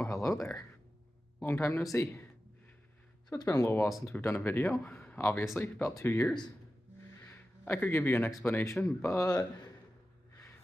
Well, hello there. Long time no see. So it's been a little while since we've done a video, obviously, about 2 years. I could give you an explanation, but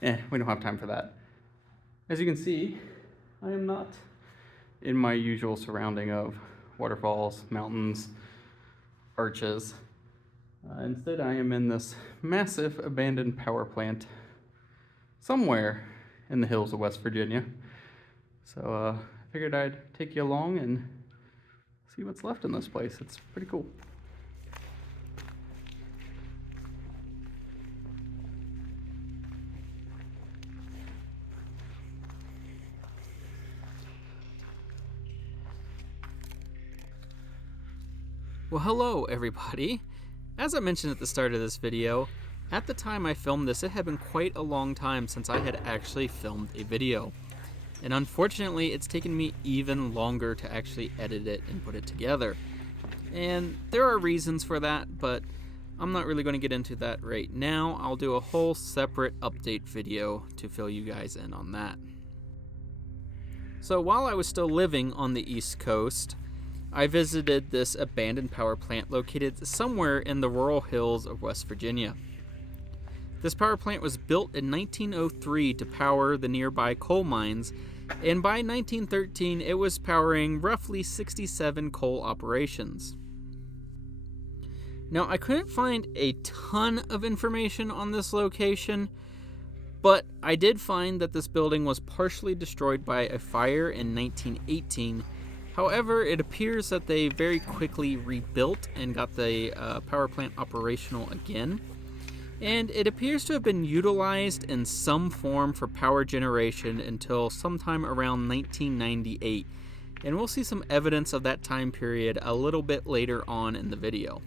we don't have time for that. As you can see, I am not in my usual surrounding of waterfalls, mountains, arches. Instead, I am in this massive abandoned power plant somewhere in the hills of West Virginia. So I figured I'd take you along and see what's left in this place. It's pretty cool. Well, hello everybody. As I mentioned at the start of this video, at the time I filmed this, it had been quite a long time since I had actually filmed a video. And unfortunately, it's taken me even longer to actually edit it and put it together. And there are reasons for that, but I'm not really going to get into that right now. I'll do a whole separate update video to fill you guys in on that. So while I was still living on the East Coast, I visited this abandoned power plant located somewhere in the rural hills of West Virginia. This power plant was built in 1903 to power the nearby coal mines, and by 1913 it was powering roughly 67 coal operations. Now, I couldn't find a ton of information on this location, but I did find that this building was partially destroyed by a fire in 1918. However, it appears that they very quickly rebuilt and got the power plant operational again. And it appears to have been utilized in some form for power generation until sometime around 1998. And we'll see some evidence of that time period a little bit later on in the video.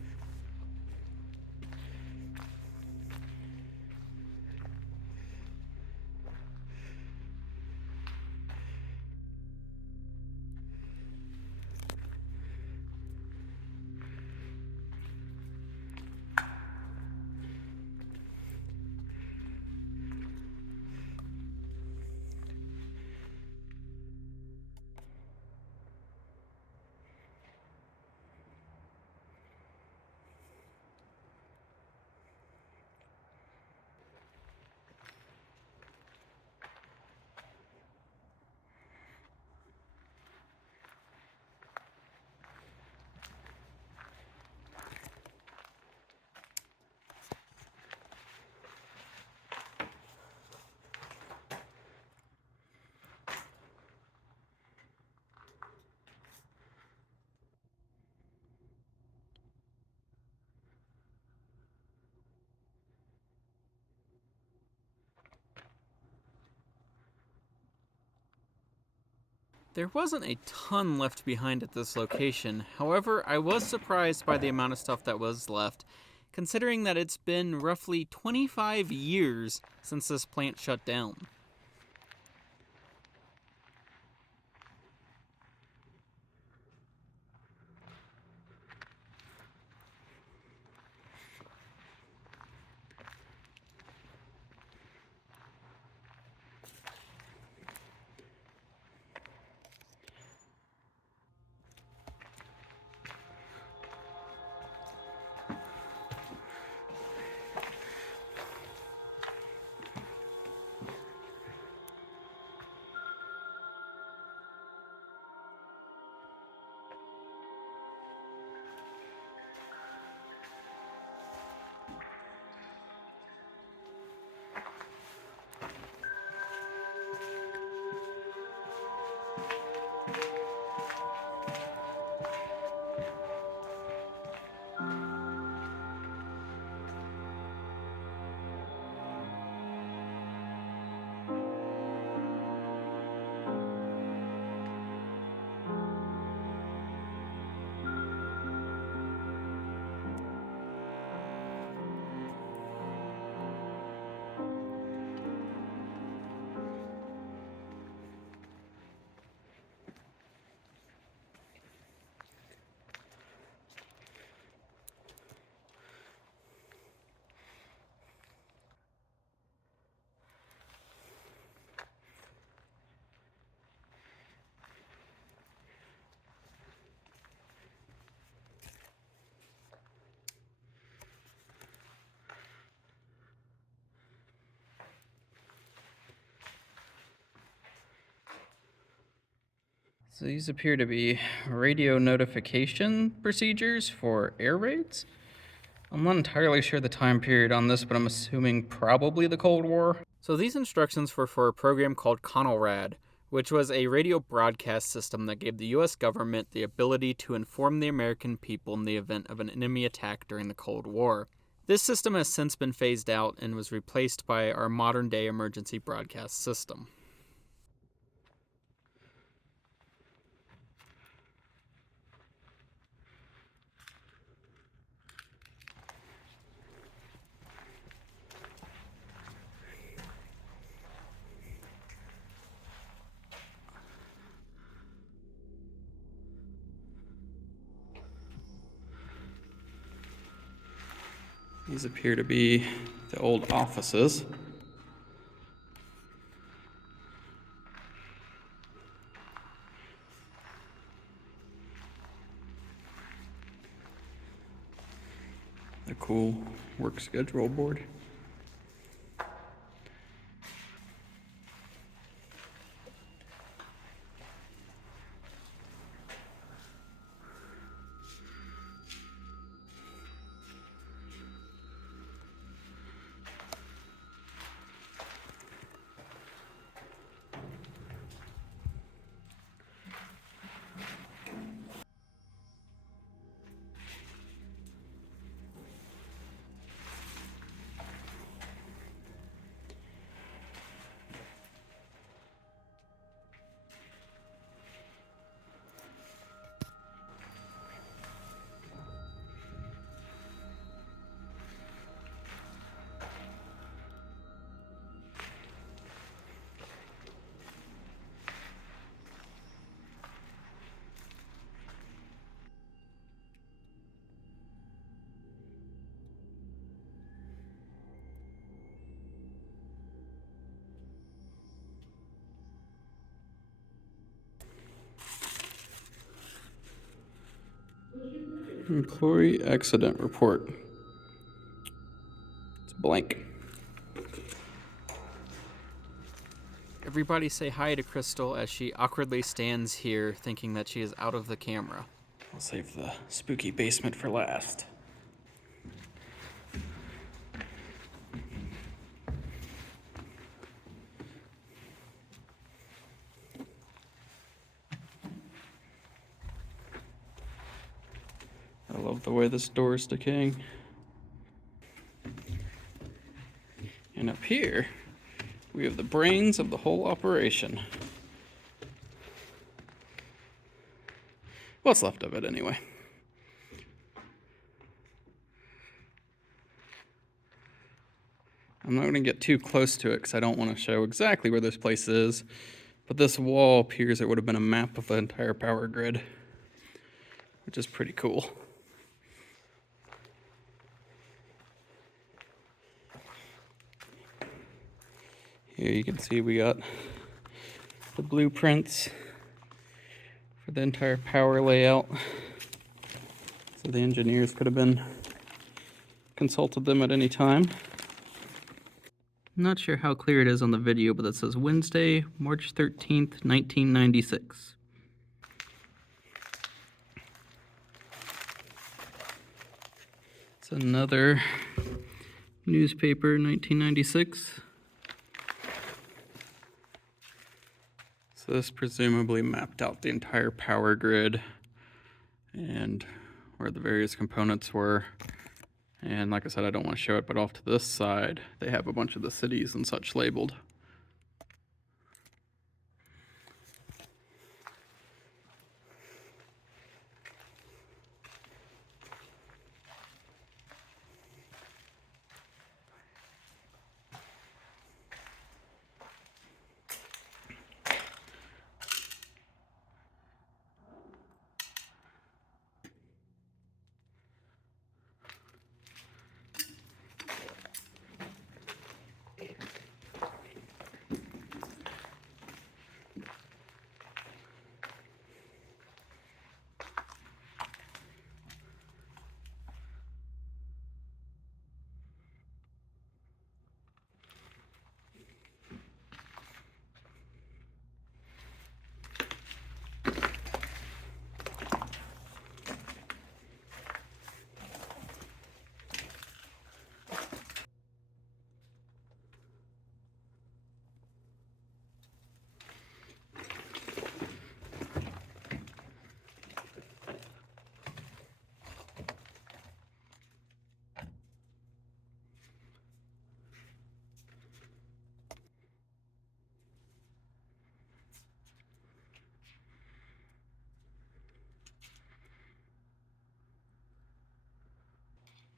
There wasn't a ton left behind at this location. However, I was surprised by the amount of stuff that was left, considering that it's been roughly 25 years since this plant shut down. So these appear to be radio notification procedures for air raids. I'm not entirely sure the time period on this, but I'm assuming probably the Cold War. So these instructions were for a program called CONELRAD, which was a radio broadcast system that gave the U.S. government the ability to inform the American people in the event of an enemy attack during the Cold War. This system has since been phased out and was replaced by our modern-day emergency broadcast system. These appear to be the old offices. The cool work schedule board. Employee accident report. It's blank. Everybody say hi to Crystal as she awkwardly stands here thinking that she is out of the camera. I'll save the spooky basement for last. I love the way this door is decaying. And up here, we have the brains of the whole operation. What's left of it, anyway. I'm not going to get too close to it because I don't want to show exactly where this place is. But this wall appears it would have been a map of the entire power grid, which is pretty cool. Here you can see we got the blueprints for the entire power layout. So the engineers could have been consulted them at any time. I'm not sure how clear it is on the video, but it says Wednesday, March 13th, 1996. It's another newspaper, 1996. So this presumably mapped out the entire power grid and where the various components were. And like I said, I don't want to show it, but off to this side, they have a bunch of the cities and such labeled.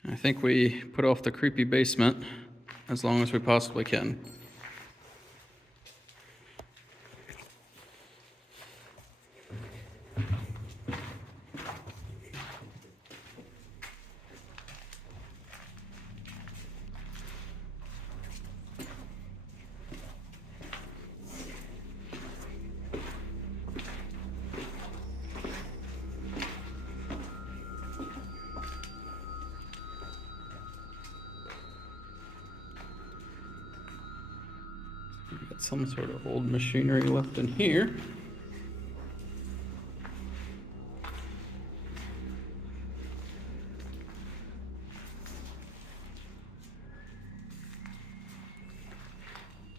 I think we put off the creepy basement as long as we possibly can. We've got some sort of old machinery left in here.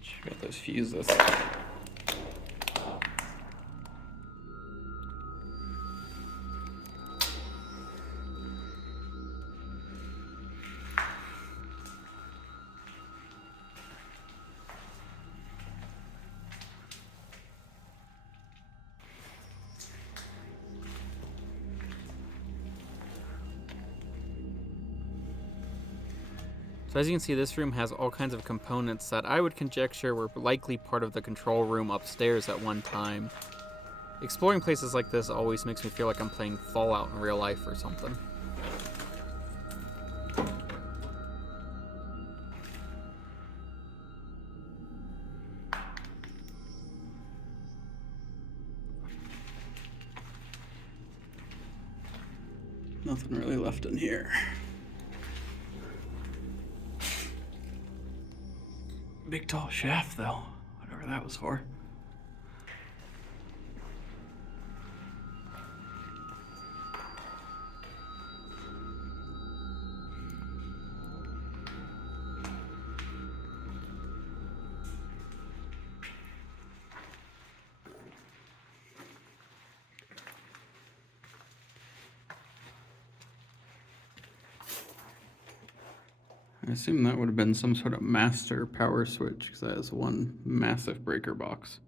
Check out those fuses. So as you can see, this room has all kinds of components that I would conjecture were likely part of the control room upstairs at one time. Exploring places like this always makes me feel like I'm playing Fallout in real life or something. Nothing really left in here. Big tall shaft though, whatever that was for. I assume that would have been some sort of master power switch because that is one massive breaker box.